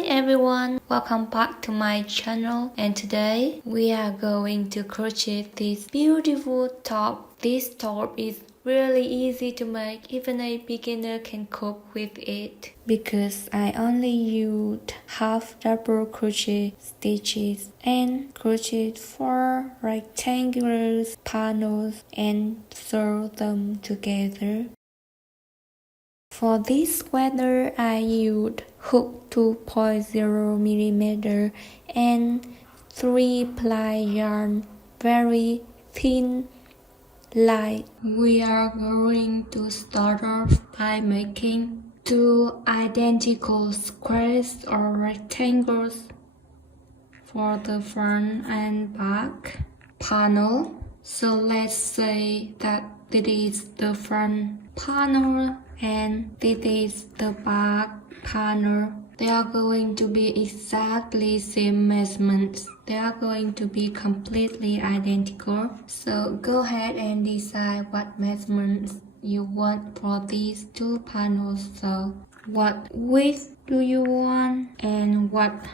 Hi everyone, welcome back to my channel, and today we are going to crochet this beautiful top. This top is really easy to make, even a beginner can cope with it because I only used half double crochet stitches and crocheted 4 rectangular panels and sewed them together. For this sweater, I used hook 2.0mm and 3-ply yarn, very thin, light. We are going to start off by making 2 identical squares or rectangles for the front and back panel. So let's say that this is the front panel and this is the back panel. They are going to be exactly same measurements. They are going to be completely identical. So go ahead and decide what measurements you want for these 2 panels. So what width do you want and what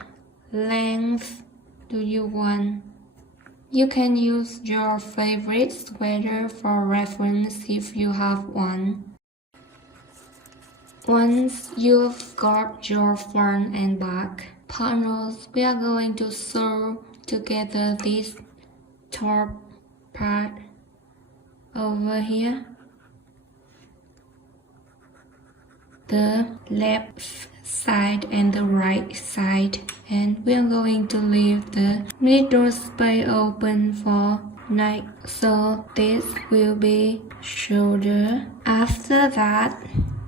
length do you want? You can use your favorite sweater for reference if you have one. Once you've got your front and back panels, we are going to sew together this top part over here, the left side and the right side, and we are going to leave the middle space open for neck. So this will be shoulder. After that,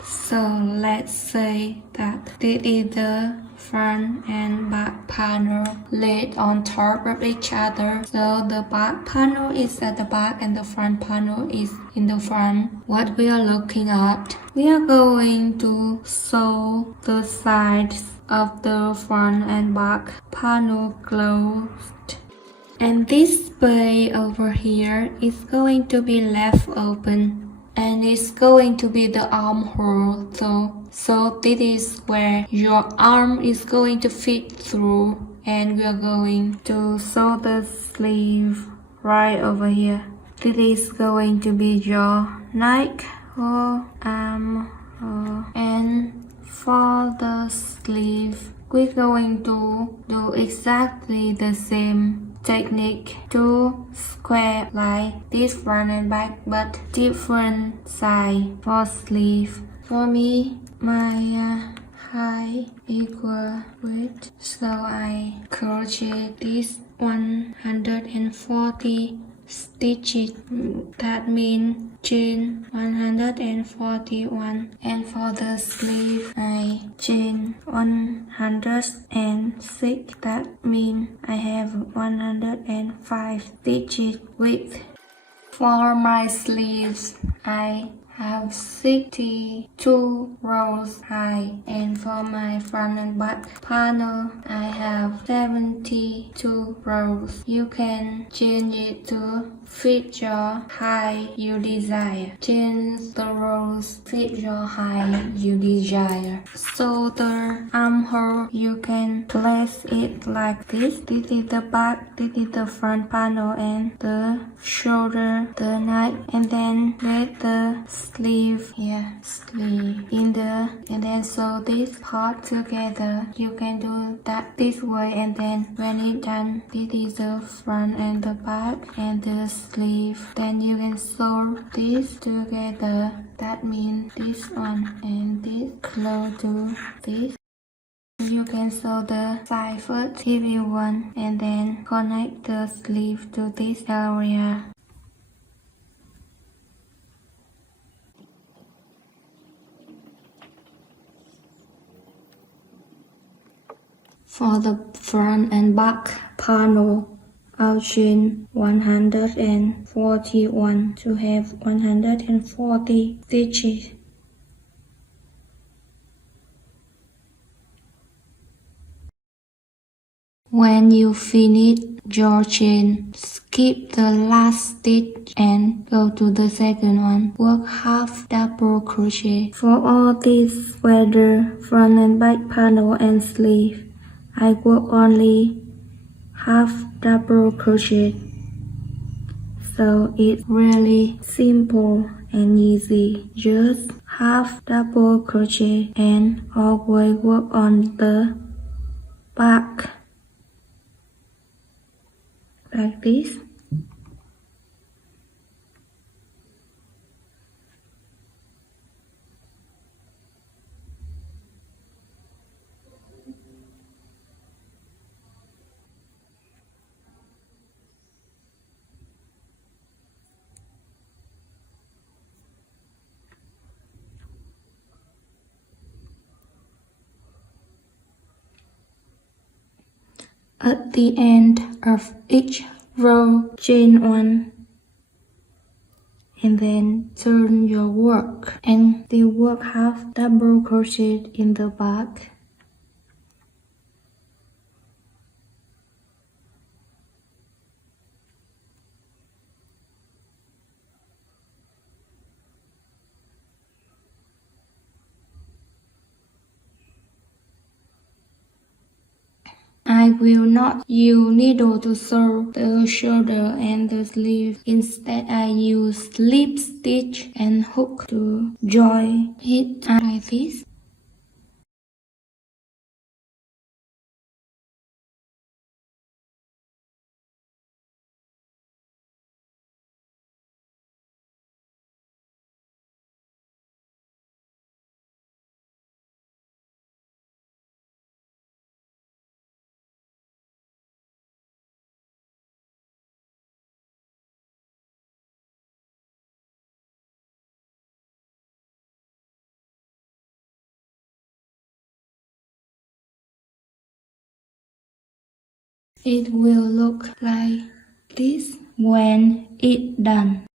so let's say that this is the front and back panel laid on top of each other. So the back panel is at the back and the front panel is in the front. What we are looking at, we are going to sew the sides of the front and back panel closed. And this space over here is going to be left open. And it's going to be the armhole. So this is where your arm is going to fit through, and we are going to sew the sleeve right over here. This is going to be your neck or armhole. And for the sleeve, we're going to do exactly the same technique, 2 square like this front and back, but different side for sleeve. For me, my height equal width, so I crochet this 140 stitches. That means chain 141, and for the sleeve I chain 106. That means I have 105 stitches width. For my sleeves I have 62 rows high, and for my front and back panel I have 72 rows. You can change it to fit your height you desire. Change the rows fit your height you desire. So the armhole, you can place it like this. This is the back, this is the front panel, and the shoulder, the neck, and then let the sleeve here, sleeve in the, and then sew this part together. You can do that this way, and then when it's done, this is the front and the back and the sleeve. Then you can sew this together. That means this one and this close to this. You can sew the side first if you want, and then connect the sleeve to this area. For the front and back panel, I'll chain 141 to have 140 stitches. When you finish your chain, skip the last stitch and go to the second one. Work half double crochet. For all these sweater, front and back panel and sleeve, I work only half double crochet, so it's really simple and easy. Just half double crochet and always work on the back like this. At the end of each row, chain one and then turn your work and still work half double crochet in the back. I will not use needle to sew the shoulder and the sleeve. Instead, I use slip stitch and hook to join it like this. It will look like this when it's done.